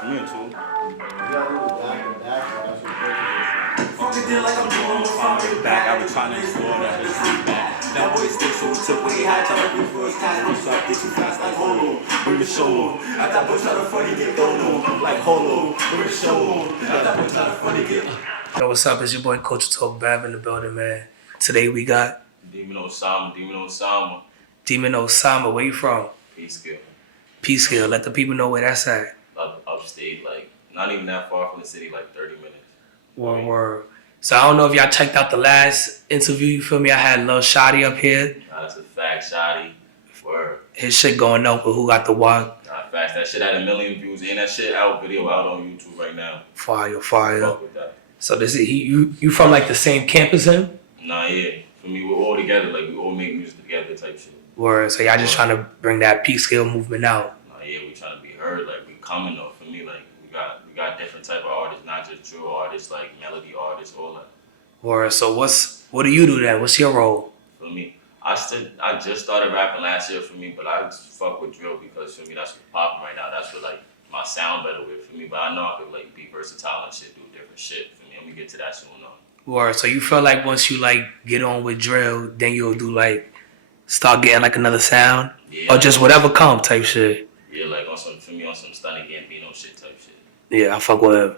Me too. You gotta do the back and back, so that's what Like I'm doing the back. I was trying to explore that bitch back. That boy still so took what he had, trying to be for his time. We start get too fast like Holo, bring the show on. At that boy try to funny get thrown on like Holo, bring the show on. At that boy try to funny get. Yo, what's up? It's your boy CultureTalkBev in the building, man. Today we got Demon Osama. Demon Osama. Where you from? Peekskill. Peekskill. Let the people know where that's at. Upstate, like not even that far from the city, like 30 minutes. Word. So I don't know if y'all checked out the last interview, you feel me? I had Lil Shotty up here. Nah, that's a fact, Shotty. Word. His shit going up with Who Got the Walk. Nah, facts. That shit had 1 million views. And that shit video out on YouTube right now. Fire. Fuck with that. So this is you from like the same camp as him? Nah, yeah. For me, we're all together. Like, we all make music together type shit. Word. So y'all just trying to bring that Peekskill movement out. Nah, yeah, we trying to be heard. Like, we coming though. For me, like, we got different type of artists, not just drill artists, like melody artists, all that. Word. So what do you do then? What's your role? For me, I just started rapping last year for me, but I just fuck with drill because for me that's what's popping right now. That's what like my sound better with for me. But I know I could like be versatile and shit, do different shit for me. I'm gonna get to that soon though. Word. So you feel like once you like get on with drill, then you'll do like start getting like another sound? Yeah, Or just whatever come type shit? Yeah, like on some stunning Gambino shit type shit. Yeah, I fuck with him.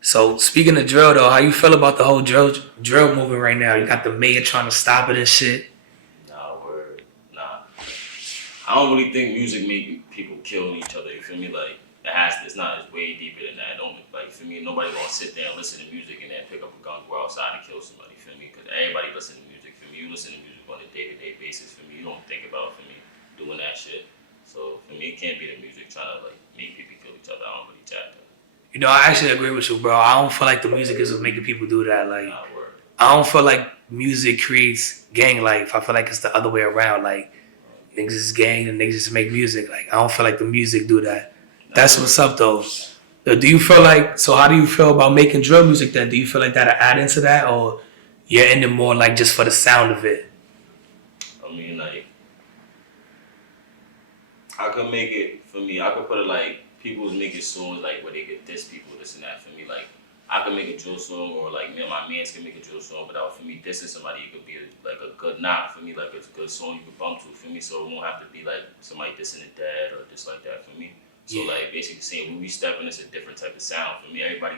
So speaking of drill though, how you feel about the whole drill movement right now? You got the mayor trying to stop it and shit. Nah. I don't really think music make people kill each other. You feel me? Like it's way deeper than that. Don't like for me. Nobody gonna sit there and listen to music and then pick up a gun, go outside and kill somebody. Feel me? Because everybody listen to music. For me, you listen to music on a day-to-day basis. For me, you don't think about for me doing that shit. So for me, it can't be the music trying to like make people kill each other. I don't really tap that. You know, I actually agree with you, bro. I don't feel like the music is what making people do that. Like, Nah, word. I don't feel like music creates gang life. I feel like it's the other way around. Like, niggas is gang and niggas just make music. Like, I don't feel like the music do that. That's what's up, though. Do you feel like, so how do you feel about making drill music then? Do you feel like that'll add into that, or you're in it more like just for the sound of it? I mean, like, I could make it, for me, I could put it like, people's making songs like where they could diss people, this and that. For me, like I could make a drill song, or like me and my mans can make a drill song. But for me, dissing somebody, it could be like a good knock. For me, like it's a good song you could bump to. For me, so it won't have to be like somebody dissing the dad or just like that. For me, so like basically saying when we step in, it's a different type of sound. For me, everybody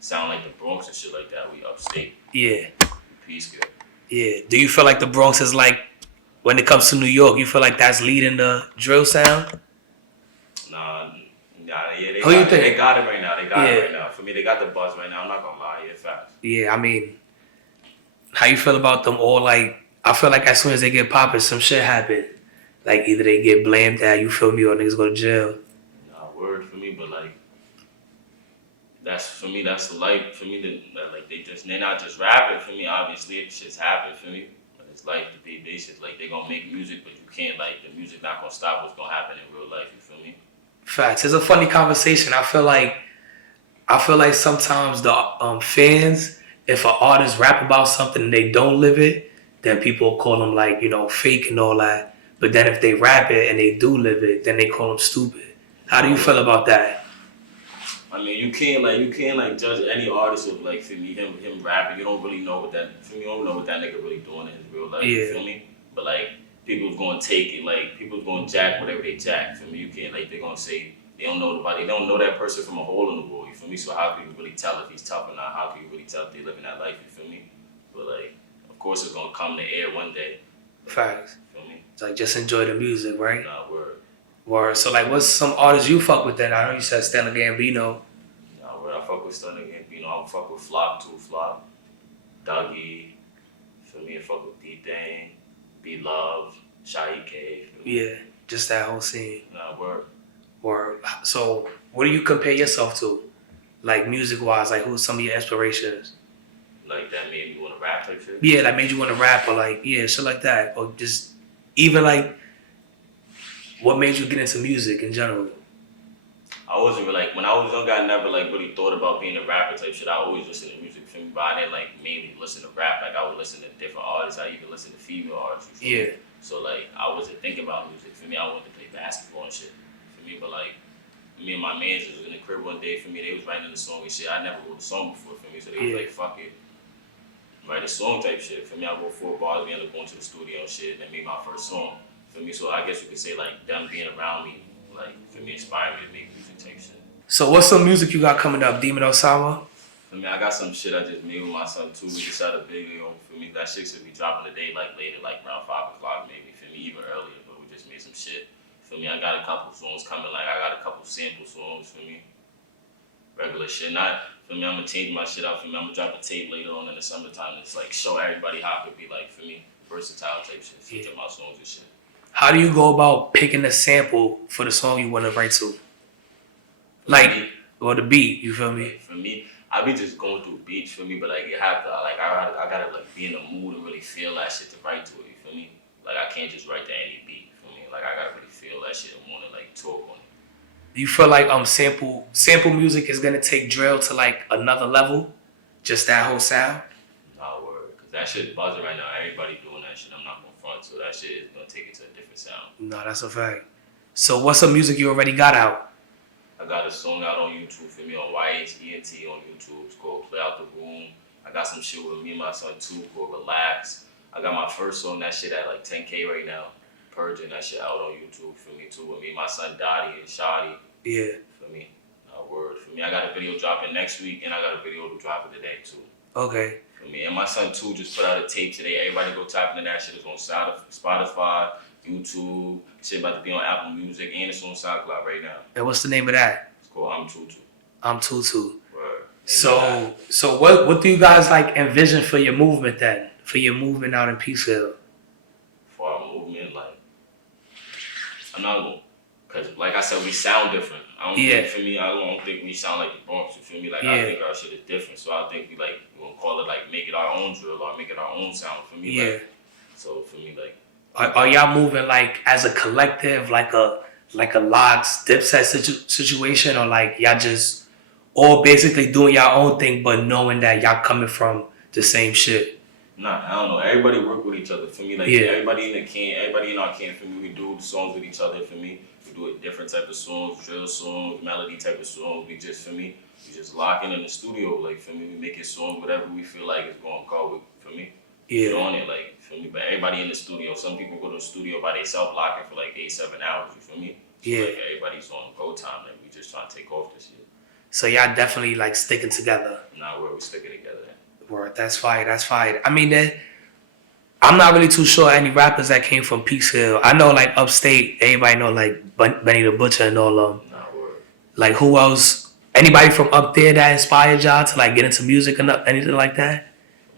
sound like the Bronx and shit like that. We upstate. Yeah. Peekskill. Yeah. Do you feel like the Bronx is like, when it comes to New York, you feel like that's leading the drill sound? Nah, yeah, they got it right now. They got it right now. For me, they got the buzz right now. I'm not gonna lie, yeah, facts. Yeah, I mean, how you feel about them all? Like, I feel like as soon as they get popping, some shit happen. Like, either they get blamed at, you feel me, or niggas go to jail. Nah, word for me, but like, that's the life. For me, like they're not just rapping. For me, obviously, it shit's happened for me. But it's like they shit like they gonna make music, but you can't like the music not gonna stop what's gonna happen in real life. You feel me? Facts. It's a funny conversation. I feel like sometimes the fans, if an artist rap about something and they don't live it, then people call them like, you know, fake and all that. But then if they rap it and they do live it, then they call them stupid. How do you feel about that? I mean, you can't judge any artist of like for me him rapping. You don't really know what that for me. You don't know what that nigga really doing in his real life. Yeah. You feel me? But like people's gonna take it. Like people's gonna jack whatever they jack. For me, you can't like they're gonna say they don't know nobody. They don't know that person from a hole in the wall. You feel me? So how can you really tell if he's tough or not? How can you really tell if they living that life? You feel me? But like, of course, it's gonna come to air one day. Facts. You feel me? It's like just enjoy the music, right? Nah, word. Word. So like, what's some artists you fuck with then? I know you said Stella Gambino. Nah, word. I fuck with Stunning Gambino. I fuck with Flop too. Flop, Dougie. For me, I fuck with D-Thang, B Love, Shy K. Yeah, just that whole scene. Nah, word. Word. So what do you compare yourself to? Like music-wise, like who's some of your inspirations? Like that made me want to rap type shit? Yeah, like made you want to rap or like, yeah, shit like that. Or just even like, what made you get into music in general? I wasn't really, like, when I was younger, I never like really thought about being a rapper type shit. I always listened to music from me, but I didn't like mainly listen to rap. Like I would listen to different artists. I even listen to female artists. Yeah. So like I wasn't thinking about music. For me, I wanted to play basketball and shit. For me, but like me and my mans was in the crib one day for me. They was writing the song and shit. I never wrote a song before for me, so they was like, fuck it, write a song type shit. For me, I wrote 4 bars. We ended up going to the studio and shit, and then made my first song. For me, so I guess you could say like them being around me, like for me, inspired me to make music type shit. So what's some music you got coming up, Demon Osama? For me, I got some shit I just made with my son too. We just shot a video. For me, that shit should be dropping today, like later, like around 5 o'clock maybe. For me, even earlier, but we just made some shit. For me, I got a couple songs coming. Like I got a couple sample songs for me. Regular shit, not for me. I'm gonna change my shit out for me. I'm gonna drop a tape later on in the summertime. It's like show everybody how it could be like for me, versatile type shit. Feature my songs and shit. How do you go about picking a sample for the song you want to write to? Like, or the beat, you feel me? For me, I be just going through beats for me, but like you have to, like I gotta like be in the mood and really feel that shit to write to it. You feel me? Like I can't just write to any beat. For me, like I gotta really feel that shit and want to like talk on it. You feel like sample music is gonna take drill to like another level? Just that whole sound? Nah, word, cause that shit buzzing right now. Everybody doing that shit. I'm not gonna front, so that shit is gonna take it to a different sound. No, that's a fact. So what's some music you already got out? I got a song out on YouTube for me on YHENT on YouTube. It's called Play Out the Room. I got some shit with me and my son too called Relax. I got my first song, that shit at like 10K right now. Purging that shit out on YouTube for me too. With me and my son Dottie and Shotty. Yeah. For me. Word for me. I got a video dropping next week and I got a video to drop it today too. Okay. For me. And my son too just put out a tape today. Everybody go tap into that shit. It's on Spotify, YouTube. Shit about to be on Apple Music and it's on SoundCloud right now. And what's the name of that? It's called I'm Tutu. I'm Tutu. Word. So what do you guys like envision for your movement then? For your movement out in Peekskill? For our movement, like I'm not gonna, cause like I said, we sound different. I don't think for me, I don't think we sound like the Bronx. You feel me? Like I think our shit is different. So I think we gonna call it like make it our own drill or make it our own sound. For me, like, so for me, like are y'all moving like as a collective, like a Locks Dipset situation, or like y'all just all basically doing y'all own thing, but knowing that y'all coming from the same shit? Nah, I don't know. Everybody work with each other. For me, like everybody in our camp. For me, we do songs with each other. For me, we do a different type of songs, drill songs, melody type of songs. We just lock in the studio. Like for me, we make it songs whatever we feel like it's gonna go with. For me, get on it. Like for me, but everybody in the studio. Some people go to the studio by themselves locking for like 8-7 hours. You feel me? So like everybody's on go time. Like we just trying to take off this shit. So y'all definitely like sticking together. Nah, we sticking together. Word, that's fire. That's fire. I mean, I'm not really too sure any rappers that came from Peekskill. I know like upstate, everybody know like Benny the Butcher and all of them. Nah, word. Like who else? Anybody from up there that inspired y'all to like get into music or anything like that?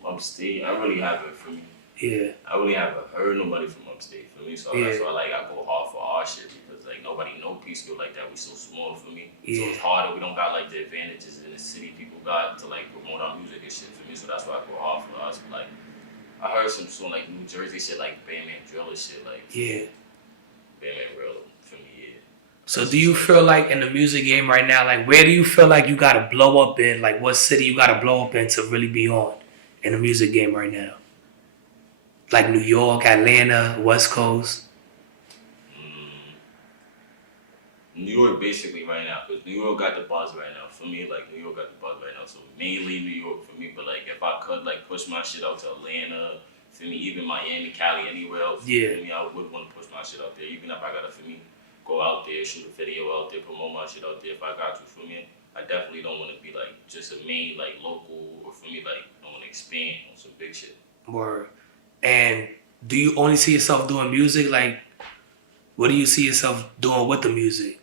From upstate, I really haven't for me. Yeah. I really haven't heard nobody from upstate for me, so that's why like I go hard for our shit because like nobody know Peekskill like that. We so small for me, so it's harder. We don't got like the advantages in the city people got to like promote our music and shit for me. So that's why I go hard for us. But, like I heard some song like New Jersey shit, like Bandman Drill and shit, like Bandman Real for me. Yeah. So do you feel like in the music game right now, like where do you feel like you gotta blow up in? Like what city you gotta blow up in to really be on in the music game right now? Like New York, Atlanta, West Coast? New York basically right now, because New York got the buzz right now. For me, like New York got the buzz right now. So mainly New York for me, but like if I could like push my shit out to Atlanta, for me, even Miami, Cali, anywhere else, for me, I would want to push my shit out there. Even if I gotta, for me, go out there, shoot a video out there, promote my shit out there if I got to, for me. I definitely don't want to be like just a main like local, or for me like I want to expand on some big shit. Word. And do you only see yourself doing music? Like, what do you see yourself doing with the music?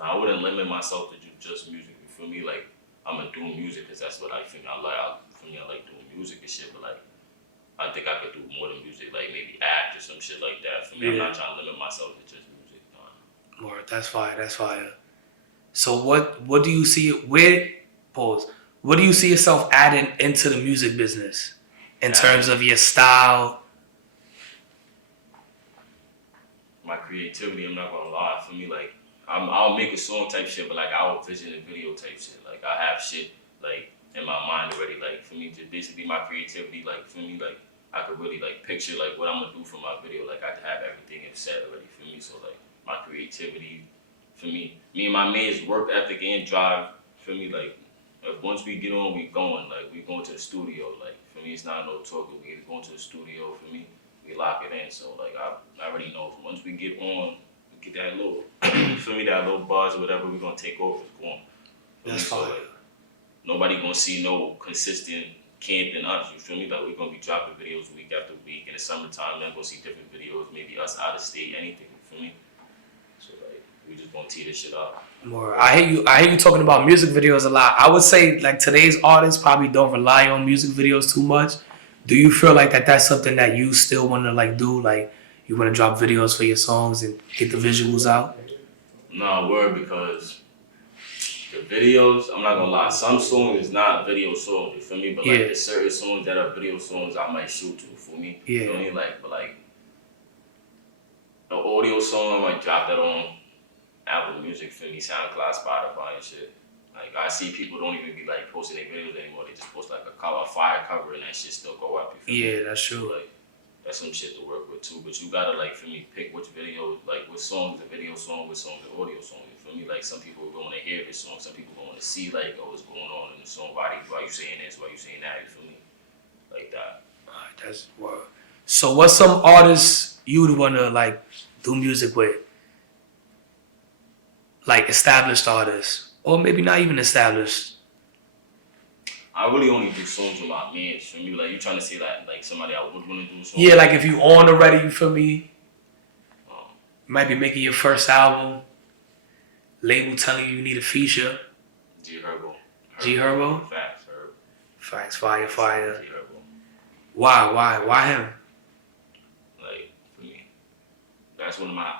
I wouldn't limit myself to do just music. You feel me? Like I'm gonna do music because that's what I think I like. For me, I like doing music and shit. But like, I think I could do more than music. Like maybe act or some shit like that. For me, I'm not trying to limit myself to just music. Word. That's fire. That's fire. So what do you see? What do you see yourself adding into the music business in terms of your style? My creativity. I'm not gonna lie. For me, like. I'll make a song type shit, but like I'll vision a video type shit. Like I have shit like in my mind already. Like for me to basically my creativity, like for me, like I could really like picture like what I'm gonna do for my video. Like I could have everything in set already for me. So like my creativity for me and my man's work ethic and drive, for me, like, if once we get on, we going. Like, we going to the studio. Like, for me, it's not no talking. We going to the studio. For me, we lock it in. So, like, I already know once we get on, we get that little, for me, that little buzz or whatever, we're going to take over. It's going. That's So, fine. like, nobody going to see no consistent camp in us. You feel me? Like, we're going to be dropping videos week after week. In the summertime, then going to see different videos. Maybe us out of state, anything. You feel me? So, like, we just going to tee this shit up. More. I hear you talking about music videos a lot. I would say like today's artists probably don't rely on music videos too much. Do you feel like that's something that you still want to like do? Like you want to drop videos for your songs and get the visuals out? Nah, word, because the videos, I'm not gonna lie, some songs is not video songs, you feel me? But like Yeah. there's certain songs that are video songs I might shoot to, for me. Yeah. You feel me? Like, but like the audio song, I might drop that on Apple Music, for me, SoundCloud, Spotify and shit. Like I see people don't even be like posting their videos anymore. They just post like a fire cover and that shit still go up. You feel me? Yeah, that's So, true. like that's some shit to work with too. But you gotta like for me pick which video, like what song is a video song, what song is an audio song. You feel me? Like some people are going to hear this song, some people are going to see like oh what's going on in the song. Why you saying this? Why you saying that? You feel me? Like that. Alright, that's word. So what's some artists you would want to like do music with? Like established artists, or maybe not even established. I really only do songs with my man. For me, like you trying to say that like somebody I would want to do songs. Yeah, like if you on already, you feel me? Um, You might be making your first album. Label telling you need a feature. G Herbo. G Herbo? Facts, Herb. Facts, fire. G Herbo. Why him? Like for me, that's one of my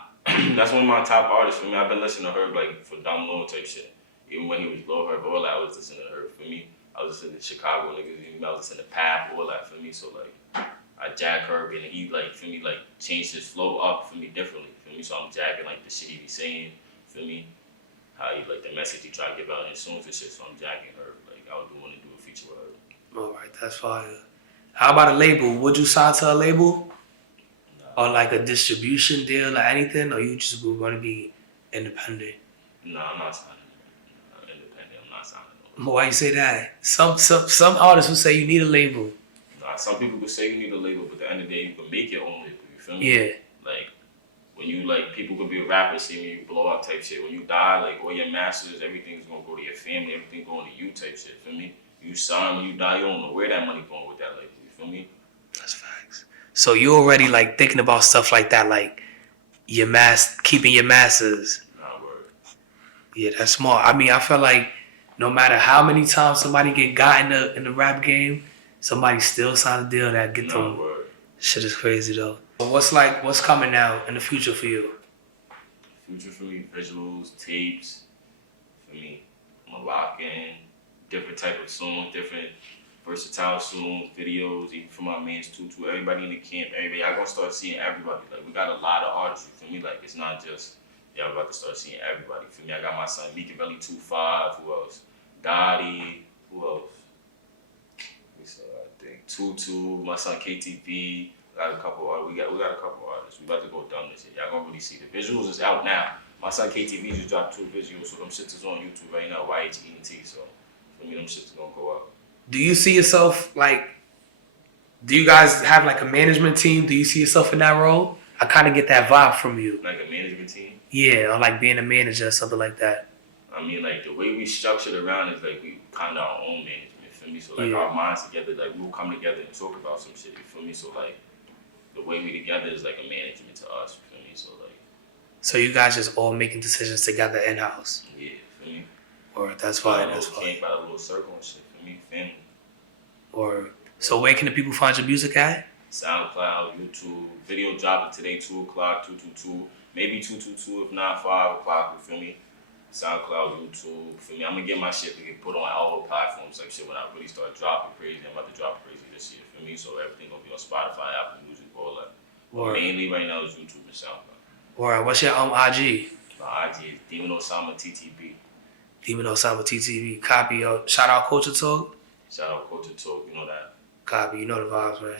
that's one of my top artists. For me, I've been listening to Herb like for dumb low type shit. Even when he was low Herb, all that I was listening to Herb. For me, I was listening to Chicago niggas. Even I was listening to Pap, all that for me. So like, I jack Herb and he like for me like changed his flow up for me differently. For me, so I'm jacking like the shit he be saying. For me, how he like the message he try to give out in his songs and shit. So I'm jacking Herb. Like I would want to do a feature with Herb. Alright, that's fire. How about a label? Would you sign to a label? Or like a distribution deal or anything? Or you just would want to be independent? No, I'm not signing. Independent. I'm not signing. Why you say that? Some artists will say you need a label. Nah, some people could say you need a label, but at the end of the day, you can make your own label. You feel me? Yeah. Like when you like people could be a rapper, see when you blow up type shit. When you die, like all your masters, everything's gonna go to your family. Everything going to you type shit. Feel me? You sign when you die, you don't know where that money going with that label. You feel me? That's facts. So you already like thinking about stuff like that, like keeping your masters. Nah, word. Yeah, that's smart. I mean, I feel like no matter how many times somebody got in the rap game, somebody still sign a deal that get Nah, them. word. Shit is crazy though. But what's coming now in the future for you? Future for me, visuals, tapes. For me, I'm gonna lock in different type of songs, different versatile songs, videos, even for my man's Tutu, everybody in the camp, everybody. I gonna start seeing everybody. Like we got a lot of artists. For me, like it's not just I'm about to start seeing everybody. For me, I got my son BEV LLC. Who else? Dottie. Who else? We saw I think Tutu. My son KTV. Got a couple. We got a couple artists. We about to go dumb this year. Y'all gonna really see the visuals is out now. My son KTV just dropped 2 visuals, so them shits is on YouTube right now. YHENT. So for me, them shits gonna go up. Do you see yourself like? Do you guys have like a management team? Do you see yourself in that role? I kind of get that vibe from you. Like a management team. Yeah, or like being a manager or something like that. I mean, like the way we structured around is like we kind of our own management. You feel me? So like Yeah. our minds together, like we will come together and talk about some shit. You feel me? So like the way we together is like a management to us. You feel me? So like So you guys just all making decisions together in house. yeah, feel me? Or that's Got a fine. little That's fine. camp, got a little circle and shit. For me, family. Or so where can the people find your music at? SoundCloud, YouTube, video dropping today, 2 o'clock, 222, maybe 222, if not 5 o'clock, you feel me? SoundCloud, YouTube, feel me? I'm gonna get my shit to get put on all platforms, like shit when I really start dropping crazy. I'm about to drop crazy this year, feel me? So everything gonna be on Spotify, Apple Music, all that. Or Mainly right now is YouTube and SoundCloud. what's your IG? My IG is Demon Osama TTB. Demon Osama TTV. Copy. Shout out Culture Talk. Shout out Culture Talk, you know that. Copy. You know the vibes, man.